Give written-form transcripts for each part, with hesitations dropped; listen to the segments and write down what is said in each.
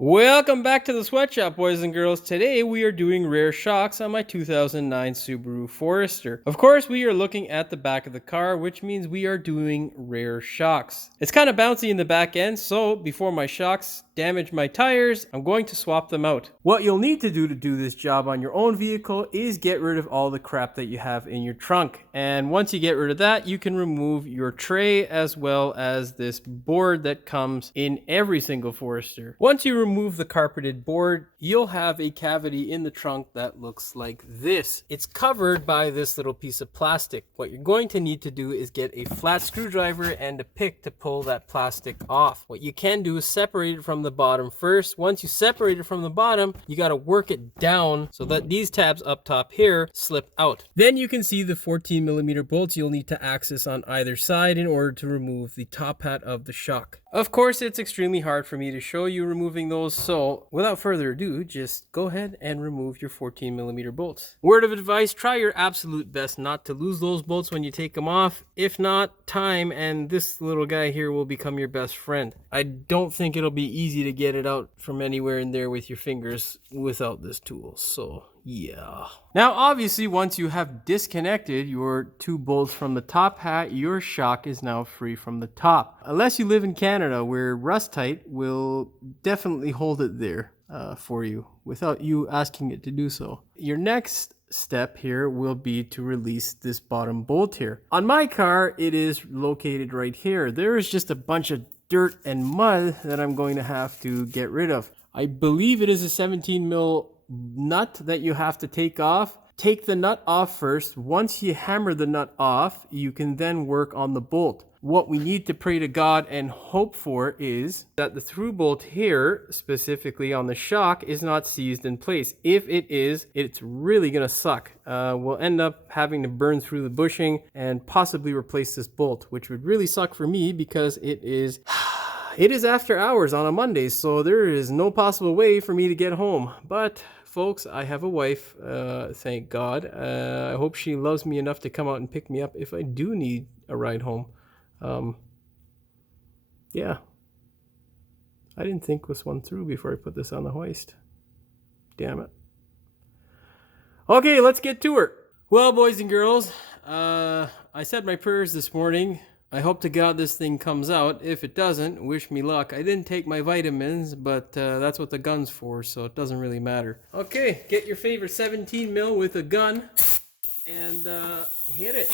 Welcome back to the sweatshop, boys and girls. Today we are doing rear shocks on my 2009 Subaru Forester. Of course, we are looking at the back of the car, which means we are doing rear shocks. It's kind of bouncy in the back end, so before my shocks damage my tires, I'm going to swap them out. What you'll need to do this job on your own vehicle is get rid of all the crap that you have in your trunk. And once you get rid of that, you can remove your tray as well as this board that comes in every single Forester. Once you remove the carpeted board, you'll have a cavity in the trunk that looks like this. It's covered by this little piece of plastic. What you're going to need to do is get a flat screwdriver and a pick to pull that plastic off. What you can do is separate it from the bottom first. Once you separate it from the bottom, you got to work it down so that these tabs up top here slip out. Then you can see the 14mm bolts you'll need to access on either side in order to remove the top hat of the shock. Of course, it's extremely hard for me to show you removing those, so without further ado, just go ahead and remove your 14mm bolts. Word of advice, try your absolute best not to lose those bolts when you take them off. If not, time and this little guy here will become your best friend. I don't think it'll be easy to get it out from anywhere in there with your fingers without this tool, so yeah. Now, obviously, once you have disconnected your two bolts from the top hat, your shock is now free from the top. Unless you live in Canada, where Rust-Tite will definitely hold it there for you without you asking it to do so. Your next step here will be to release this bottom bolt here. On my car, it is located right here. There is just a bunch of dirt and mud that I'm going to have to get rid of. I believe it is a 17mm nut that you have to take off. Take the nut off first. Once you hammer the nut off, you can then work on the bolt. What we need to pray to God and hope for is that the through bolt here, specifically on the shock, is not seized in place. If it is, it's really gonna suck. We'll end up having to burn through the bushing and possibly replace this bolt, which would really suck for me because it is after hours on a Monday, so there is no possible way for me to get home. But folks, I have a wife, thank God. I hope she loves me enough to come out and pick me up if I do need a ride home. Yeah. I didn't think this one through before I put this on the hoist. Damn it. Okay, let's get to her. Well, boys and girls, I said my prayers this morning. I hope to God this thing comes out. If it doesn't, wish me luck. I didn't take my vitamins, but that's what the gun's for, so it doesn't really matter. Okay, get your favorite 17mm with a gun and hit it.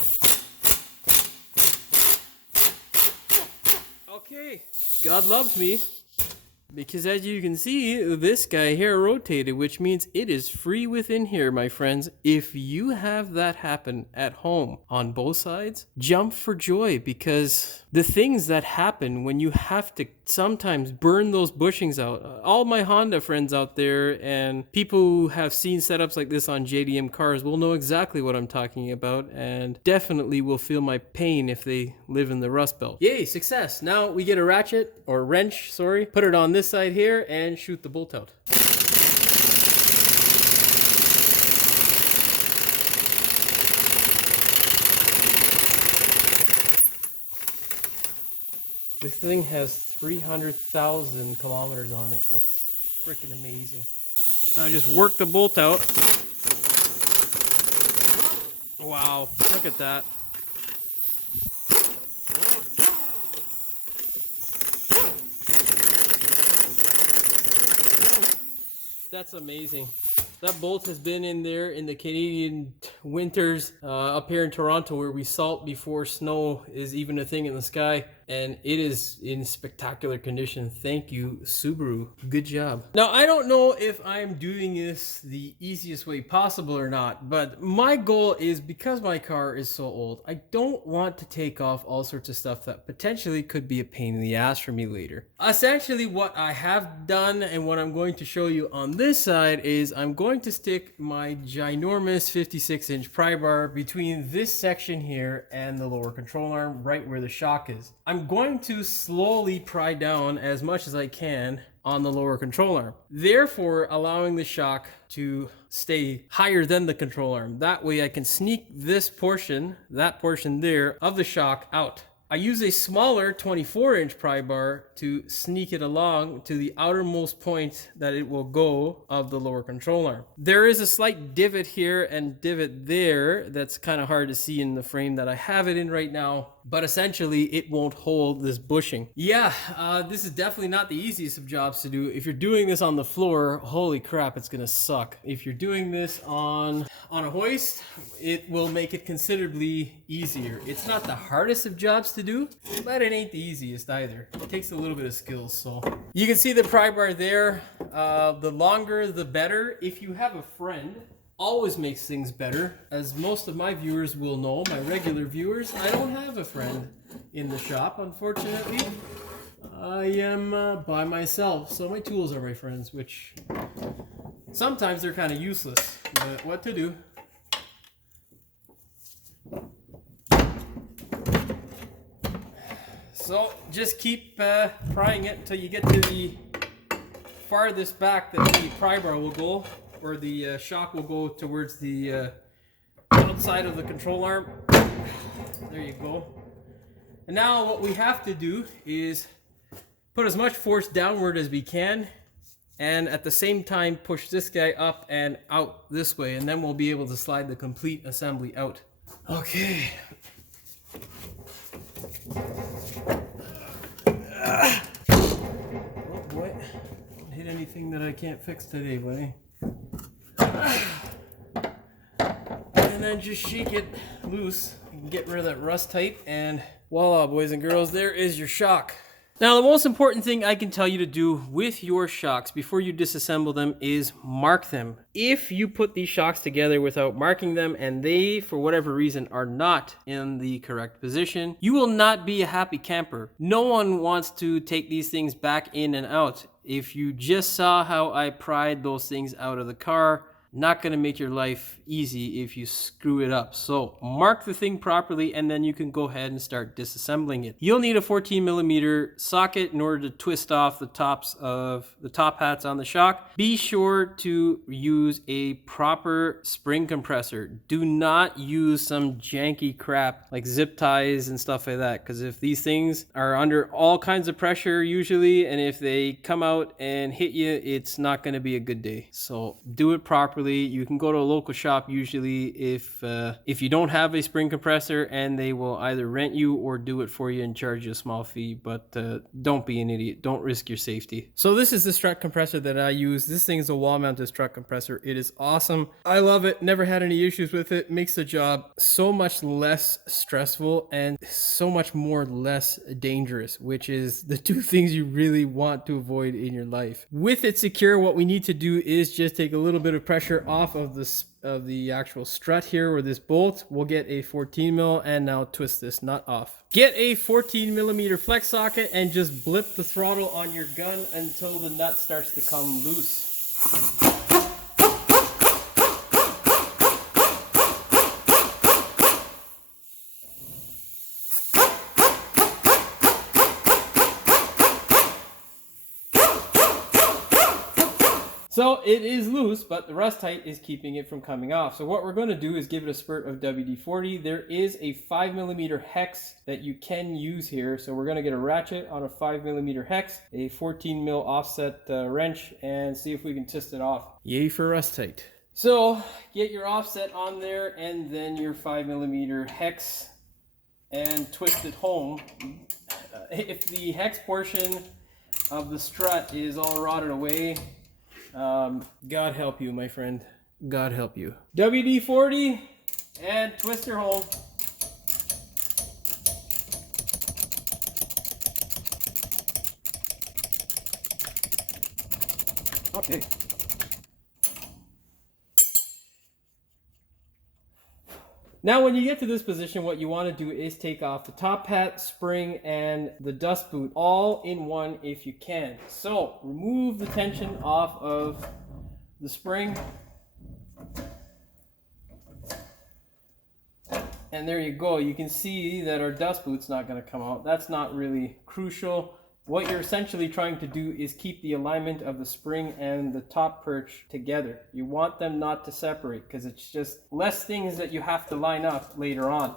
Okay, God loves me. Because as you can see, this guy here rotated, which means it is free within here, my friends. If you have that happen at home on both sides, jump for joy, because the things that happen when you have to sometimes burn those bushings out. All my Honda friends out there and people who have seen setups like this on JDM cars will know exactly what I'm talking about, and definitely will feel my pain if they live in the Rust Belt. Yay, success. Now we get a ratchet, or wrench, sorry, put it on this side here and shoot the bolt out. This thing has 300,000 kilometers on it. That's freaking amazing. Now just work the bolt out. Wow, look at that. That's amazing. That bolt has been in there in the Canadian winters up here in Toronto, where we salt before snow is even a thing in the sky. And it is in spectacular condition. Thank you, Subaru. Good job. Now, I don't know if I'm doing this the easiest way possible or not, but my goal is, because my car is so old, I don't want to take off all sorts of stuff that potentially could be a pain in the ass for me later. Essentially, what I have done and what I'm going to show you on this side is I'm going to stick my ginormous 56-inch pry bar between this section here and the lower control arm, right where the shock is. I'm going to slowly pry down as much as I can on the lower control arm, therefore allowing the shock to stay higher than the control arm. That way I can sneak this portion, that portion there of the shock out. I use a smaller 24-inch pry bar to sneak it along to the outermost point that it will go of the lower control arm. There is a slight divot here and divot there that's kind of hard to see in the frame that I have it in right now, but essentially it won't hold this bushing. Yeah, this is definitely not the easiest of jobs to do. If you're doing this on the floor, holy crap, it's gonna suck. If you're doing this on a hoist, it will make it considerably easier. It's not the hardest of jobs to do, but it ain't the easiest either. It takes a little bit of skills. So you can see the pry bar there. The longer the better. If you have a friend, always makes things better. As most of my viewers will know, my regular viewers, I don't have a friend in the shop, unfortunately. I am by myself, so my tools are my friends, which sometimes they're kind of useless, but what to do? So just keep prying it until you get to the farthest back that the pry bar will go, or the shock will go towards the outside of the control arm. There you go. And now what we have to do is put as much force downward as we can, and at the same time push this guy up and out this way, and then we'll be able to slide the complete assembly out. Okay. Oh boy, don't hit anything that I can't fix today, buddy. And then just shake it loose and get rid of that rust tight, and voila, boys and girls, there is your shock. Now, the most important thing I can tell you to do with your shocks before you disassemble them is mark them. If you put these shocks together without marking them and they, for whatever reason, are not in the correct position, you will not be a happy camper. No one wants to take these things back in and out. If you just saw how I pried those things out of the car, not going to make your life easy if you screw it up. So mark the thing properly, and then you can go ahead and start disassembling it. You'll need a 14mm socket in order to twist off the tops of the top hats on the shock. Be sure to use a proper spring compressor. Do not use some janky crap like zip ties and stuff like that, because if these things are under all kinds of pressure usually, and if they come out and hit you, it's not going to be a good day. So do it properly. You can go to a local shop usually if you don't have a spring compressor, and they will either rent you or do it for you and charge you a small fee, but don't be an idiot. Don't risk your safety. So this is the strut compressor that I use. This thing is a wall mounted strut compressor. It is awesome. I love it. Never had any issues with it. Makes the job so much less stressful and so much more less dangerous, which is the two things you really want to avoid in your life. With it secure, what we need to do is just take a little bit of pressure off of the actual strut here, where this bolt. We'll get a 14mm and now twist this nut off. Get a 14mm flex socket and just blip the throttle on your gun until the nut starts to come loose. So it is loose, but the rust tight is keeping it from coming off. So what we're going to do is give it a spurt of WD-40. There is a 5mm hex that you can use here. So we're going to get a ratchet on a 5mm hex, a 14mm offset wrench, and see if we can twist it off. Yay for rust tight. So get your offset on there and then your 5mm hex and twist it home. If the hex portion of the strut is all rotted away, God help you, my friend. God help you. WD-40 and twist her home. Okay. Now when you get to this position, what you want to do is take off the top hat, spring, and the dust boot all in one if you can. So remove the tension off of the spring. And there you go. You can see that our dust boot's not going to come out. That's not really crucial. What you're essentially trying to do is keep the alignment of the spring and the top perch together. You want them not to separate because it's just less things that you have to line up later on.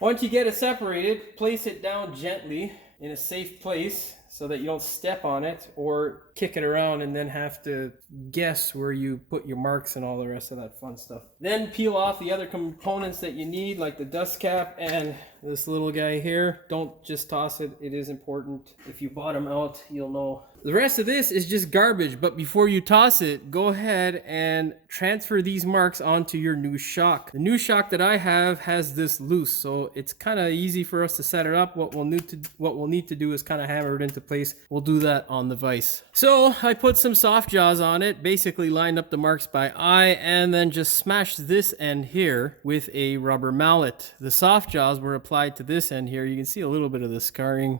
Once you get it separated, place it down gently in a safe place so that you don't step on it or kick it around and then have to guess where you put your marks and all the rest of that fun stuff. Then peel off the other components that you need, like the dust cap and this little guy here. Don't just toss it. It is important. If you bottom out, you'll know. The rest of this is just garbage, but before you toss it, go ahead and transfer these marks onto your new shock. The new shock that I have has this loose, so it's kind of easy for us to set it up. What we'll need to do is kind of hammer it into place. We'll do that on the vise. So I put some soft jaws on it, basically lined up the marks by eye, and then just smashed this end here with a rubber mallet. The soft jaws were applied to this end here. You can see a little bit of the scarring.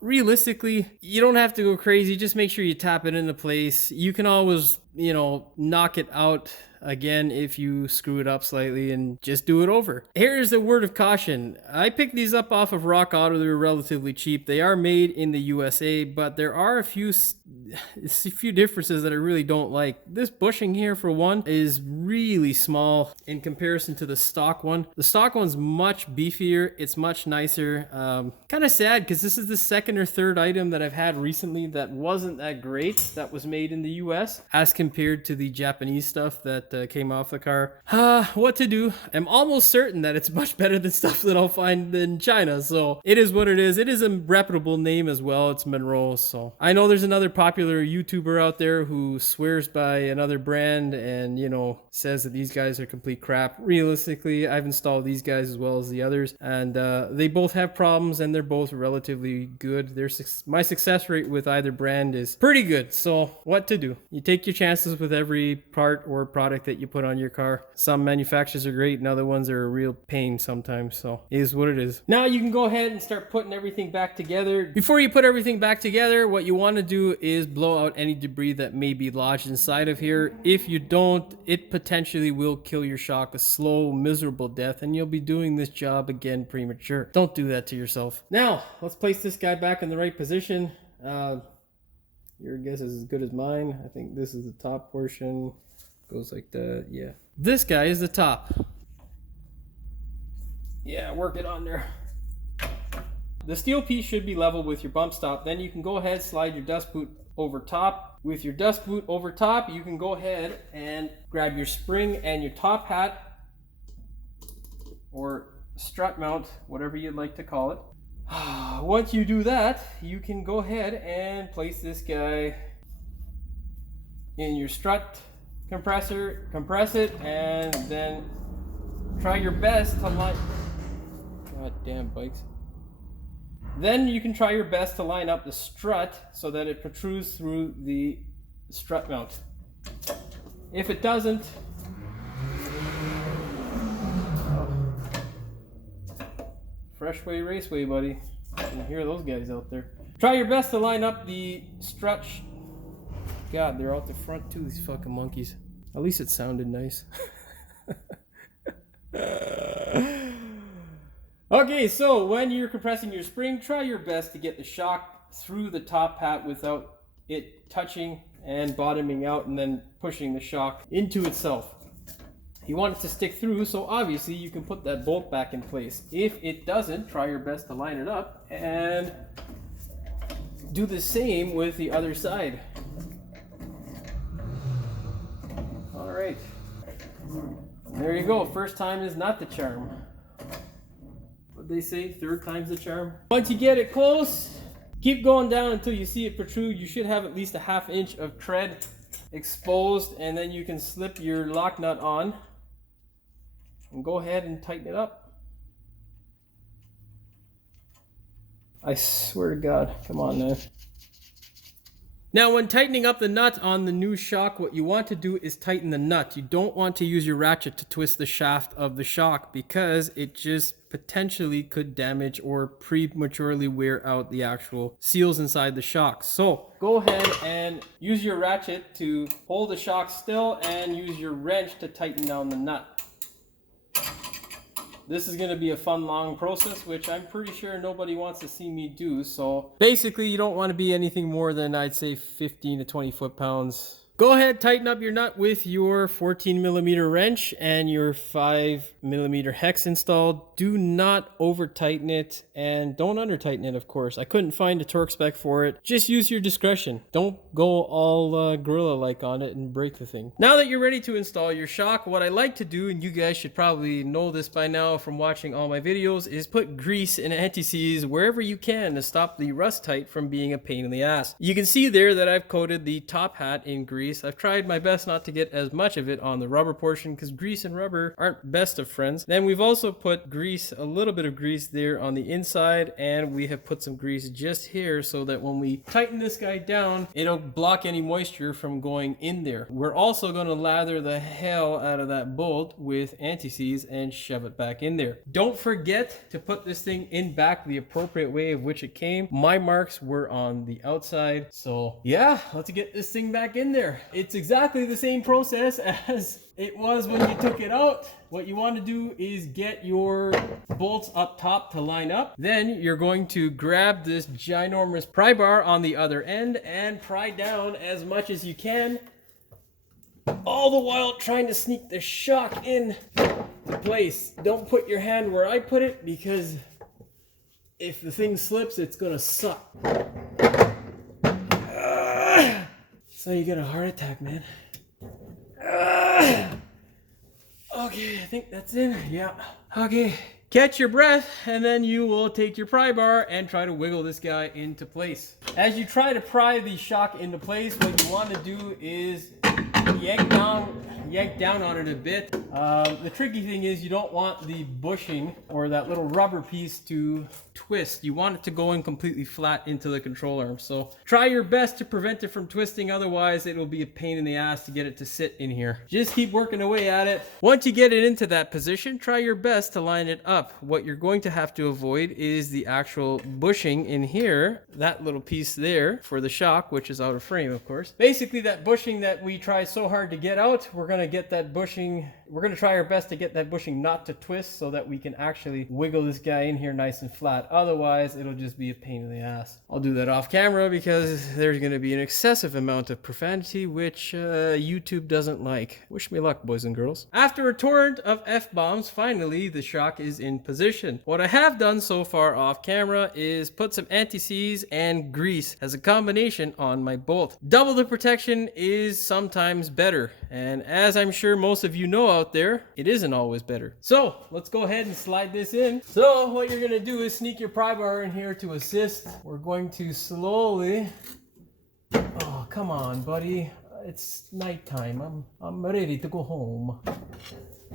Realistically, you don't have to go crazy. Just make sure you tap it into place. You can always, knock it out again if you screw it up slightly, and just do it over. Here's a word of caution. I picked these up off of Rock Auto. They were relatively cheap. They are made in the USA, but there are a few differences that I really don't like. This bushing here, for one, is really small in comparison to the stock one. The stock one's much beefier. It's much nicer. Kind of sad because this is the second or third item that I've had recently that wasn't that great, that was made in the US as compared to the Japanese stuff that came off the car. What to do? I'm almost certain that it's much better than stuff that I'll find in China, so it is what it is. It is a reputable name as well. It's Monroe. So I know there's another popular YouTuber out there who swears by another brand and says that these guys are complete crap. Realistically, I've installed these guys as well as the others, and they both have problems, and they're both relatively good. My success rate with either brand is pretty good. So what to do? You take your chances with every part or product that you put on your car. Some manufacturers are great and other ones are a real pain sometimes, so it is what it is. Now you can go ahead and start putting everything back together. Before you put everything back together, what you want to do is blow out any debris that may be lodged inside of here. If you don't, it potentially will kill your shock a slow, miserable death, and you'll be doing this job again premature. Don't do that to yourself. Now let's place this guy back in the right position. Your guess is as good as mine. I think this is the top portion. Goes like that, yeah. This guy is the top. Yeah, work it on there. The steel piece should be level with your bump stop. Then you can go ahead, slide your dust boot over top. With your dust boot over top, you can go ahead and grab your spring and your top hat, or strut mount, whatever you'd like to call it. Once you do that, you can go ahead and place this guy in your strut compressor, compress it, and then try your best to line... God damn bikes. Then you can try your best to line up the strut so that it protrudes through the strut mount. If it doesn't, Freshway Raceway, buddy. You can hear those guys out there. Try your best to line up the strut. God, they're out the front too, these fucking monkeys. At least it sounded nice. Okay, so when you're compressing your spring, try your best to get the shock through the top hat without it touching and bottoming out and then pushing the shock into itself. You want it to stick through, so obviously you can put that bolt back in place. If it doesn't, try your best to line it up and do the same with the other side. All right, there you go. First time is not the charm. What they say, third time's the charm. Once you get it close, keep going down until you see it protrude. You should have at least a ½ inch of tread exposed, and then you can slip your lock nut on and go ahead and tighten it up. I swear to God, come on man. Now when tightening up the nut on the new shock, what you want to do is tighten the nut. You don't want to use your ratchet to twist the shaft of the shock because it just potentially could damage or prematurely wear out the actual seals inside the shock. So go ahead and use your ratchet to hold the shock still and use your wrench to tighten down the nut. This is going to be a fun, long process, which I'm pretty sure nobody wants to see me do. So basically, you don't want to be anything more than, I'd say, 15 to 20 foot-pounds Go ahead, tighten up your nut with your 14mm wrench and your 5mm hex installed. Do not over tighten it and don't under tighten it, of course. I couldn't find a torque spec for it. Just use your discretion. Don't go all gorilla-like on it and break the thing. Now that you're ready to install your shock, what I like to do, and you guys should probably know this by now from watching all my videos, is put grease and anti-seize wherever you can to stop the rust tight from being a pain in the ass. You can see there that I've coated the top hat in grease. I've tried my best not to get as much of it on the rubber portion because grease and rubber aren't best of friends. Then we've also put grease, a little bit of grease there on the inside, and we have put some grease just here so that when we tighten this guy down, it'll block any moisture from going in there. We're also going to lather the hell out of that bolt with anti-seize and shove it back in there. Don't forget to put this thing in back the appropriate way of which it came. My marks were on the outside, so yeah, let's get this thing back in there. It's exactly the same process as it was when you took it out. What you want to do is get your bolts up top to line up. Then you're going to grab this ginormous pry bar on the other end and pry down as much as you can, all the while trying to sneak the shock in to place. Don't put your hand where I put it because if the thing slips, it's gonna suck. So you get a heart attack, man. Okay, I think that's in. Yeah. Okay. Catch your breath, and then you will take your pry bar and try to wiggle this guy into place. As you try to pry the shock into place, what you want to do is yank down on it a bit. The tricky thing is you don't want the bushing or that little rubber piece to twist. You want it to go in completely flat into the control arm. So try your best to prevent it from twisting, otherwise it will be a pain in the ass to get it to sit in here. Just keep working away at it. Once you get it into that position, try your best to line it up. What you're going to have to avoid is the actual bushing in here, that little piece there for the shock, which is out of frame, of course. Basically that bushing that we try so hard to get out, we're going to get that bushing, we're going to try our best to get that bushing not to twist so that we can actually wiggle this guy in here nice and flat. Otherwise, it'll just be a pain in the ass. I'll do that off camera because there's going to be an excessive amount of profanity, which YouTube doesn't like. Wish me luck, boys and girls. After a torrent of F-bombs, finally, the shock is in position. What I have done so far off camera is put some anti-seize and grease as a combination on my bolt. Double the protection is sometimes better, and as I'm sure most of you know out there, it isn't always better. So let's go ahead and slide this in. So what you're gonna do is sneak your pry bar in here to assist. We're going to slowly, oh come on buddy, it's nighttime. I'm ready to go home.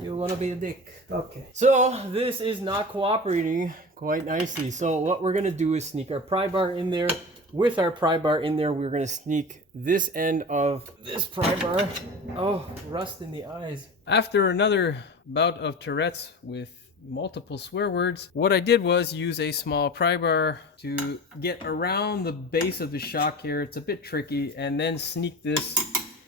You wanna be a dick? Okay. So this is not cooperating quite nicely. So what we're gonna do is sneak our pry bar in there. With our pry bar in there, we're gonna sneak this end of this pry bar. Oh, rust in the eyes. After another bout of Tourette's with multiple swear words, what I did was use a small pry bar to get around the base of the shock here. It's a bit tricky, and then sneak this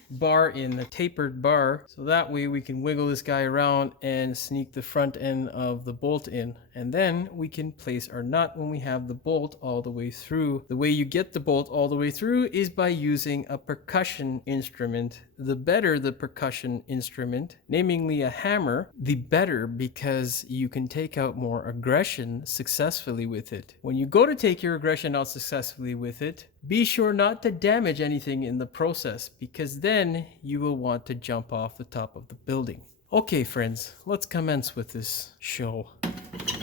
bar in, the tapered bar, so that way we can wiggle this guy around and sneak the front end of the bolt in, and then we can place our nut when we have the bolt all the way through. The way you get the bolt all the way through is by using a percussion instrument. The better the percussion instrument, namely a hammer, the better, because you can take out more aggression successfully with it. When you go to take your aggression out successfully with it, be sure not to damage anything in the process, because then you will want to jump off the top of the building. Okay friends, let's commence with this show.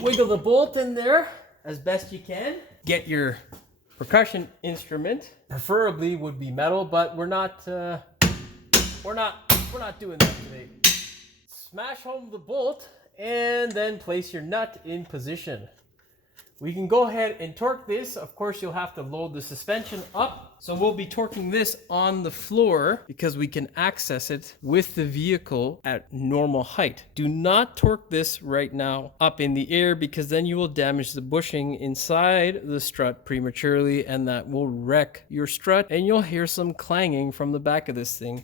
Wiggle the bolt in there as best you can. Get your percussion instrument, preferably would be metal, but we're not doing that today. Smash home the bolt and then place your nut in position. We can go ahead and torque this. Of course, you'll have to load the suspension up. So we'll be torquing this on the floor because we can access it with the vehicle at normal height. Do not torque this right now up in the air, because then you will damage the bushing inside the strut prematurely, and that will wreck your strut, and you'll hear some clanging from the back of this thing.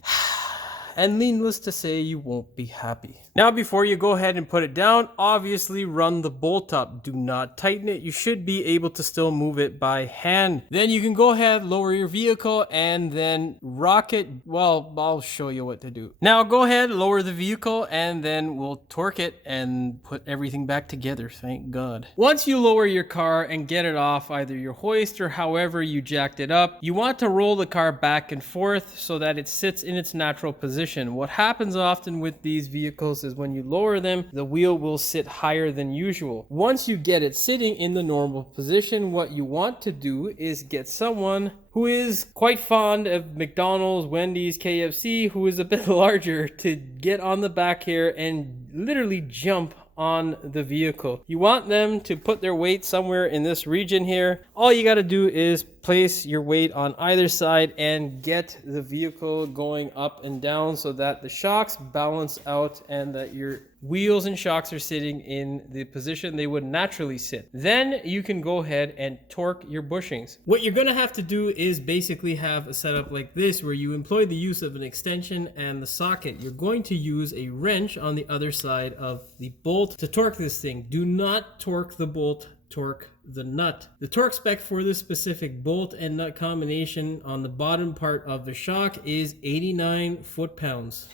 And needless to say, you won't be happy. Now before you go ahead and put it down, obviously run the bolt up. Do not tighten it. You should be able to still move it by hand. Then you can go ahead, lower your vehicle, and then rock it. Well, I'll show you what to do. Now go ahead, lower the vehicle, and then we'll torque it and put everything back together. Thank God. Once you lower your car and get it off either your hoist or however you jacked it up, you want to roll the car back and forth so that it sits in its natural position. What happens often with these vehicles is when you lower them, the wheel will sit higher than usual. Once you get it sitting in the normal position, what you want to do is get someone who is quite fond of McDonald's, Wendy's, KFC, who is a bit larger, to get on the back here and literally jump on the vehicle. You want them to put their weight somewhere in this region here. All you got to do is place your weight on either side and get the vehicle going up and down so that the shocks balance out and that your wheels and shocks are sitting in the position they would naturally sit. Then you can go ahead and torque your bushings. What you're going to have to do is basically have a setup like this where you employ the use of an extension and the socket. You're going to use a wrench on the other side of the bolt to torque this thing. Do not torque the bolt, torque the nut. The torque spec for this specific bolt and nut combination on the bottom part of the shock is 89 foot-pounds.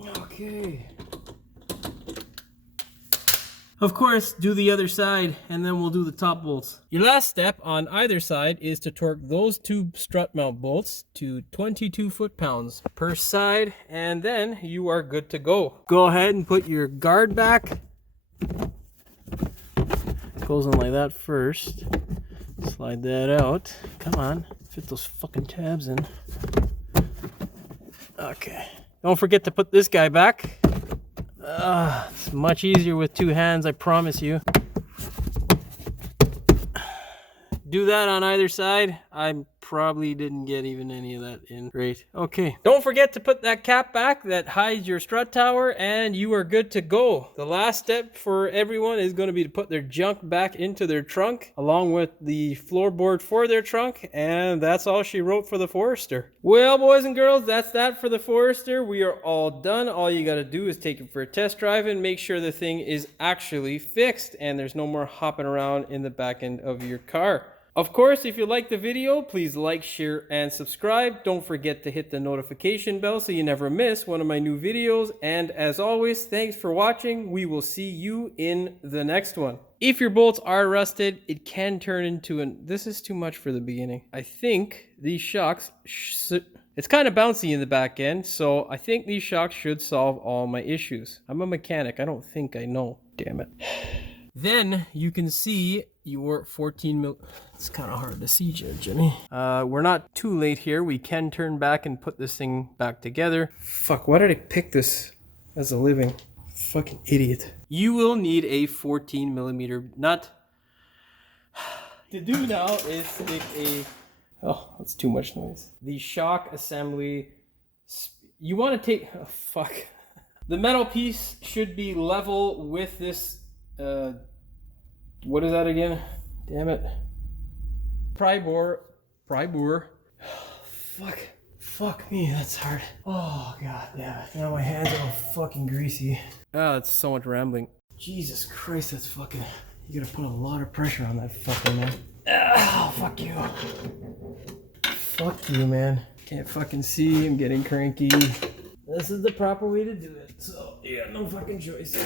Okay. Of course, do the other side and then we'll do the top bolts. Your last step on either side is to torque those two strut mount bolts to 22 foot-pounds per side, and then you are good to go. Go ahead and put your guard back. Goes in like that first. Slide that out. Come on, fit those fucking tabs in. Okay. Don't forget to put this guy back. It's much easier with two hands, I promise you. Do that on either side. I probably didn't get even any of that in. Great. Okay. Don't forget to put that cap back that hides your strut tower and you are good to go. The last step for everyone is going to be to put their junk back into their trunk along with the floorboard for their trunk, and that's all she wrote for the Forester. Well, boys and girls, that's that for the Forester. We are all done. All you got to do is take it for a test drive and make sure the thing is actually fixed and there's no more hopping around in the back end of your car. Of course, if you like the video, please like, share, and subscribe. Don't forget to hit the notification bell so you never miss one of my new videos. And as always, thanks for watching. We will see you in the next one. If your bolts are rusted, it can turn into this is too much for the beginning. I think these shocks, it's kind of bouncy in the back end, so I think these shocks should solve all my issues. I'm a mechanic. I don't think I know. Damn it. Then you can see your 14 mil. It's kind of hard to see, Jenny. We're not too late here. We can turn back and put this thing back together. Fuck, why did I pick this as a living? Fucking idiot. You will need a 14 millimeter nut. To do now is stick a... Oh, that's too much noise. The shock assembly. You want to take... Oh, fuck. The metal piece should be level with this... what is that again? Damn it. Pry bore. Fuck me, that's hard. Oh god, yeah. Now my hands are all fucking greasy. Ah, that's so much rambling. Jesus Christ, that's fucking... You gotta put a lot of pressure on that fucking man. Oh, fuck you. Fuck you, man. Can't fucking see, I'm getting cranky. This is the proper way to do it. So, yeah, no fucking choice.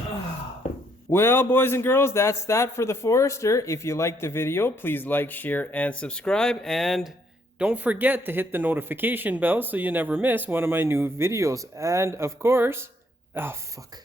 Ah. Well, boys and girls, that's that for the Forester. If you liked the video, please like, share, and subscribe. And don't forget to hit the notification bell so you never miss one of my new videos. And of course, oh fuck.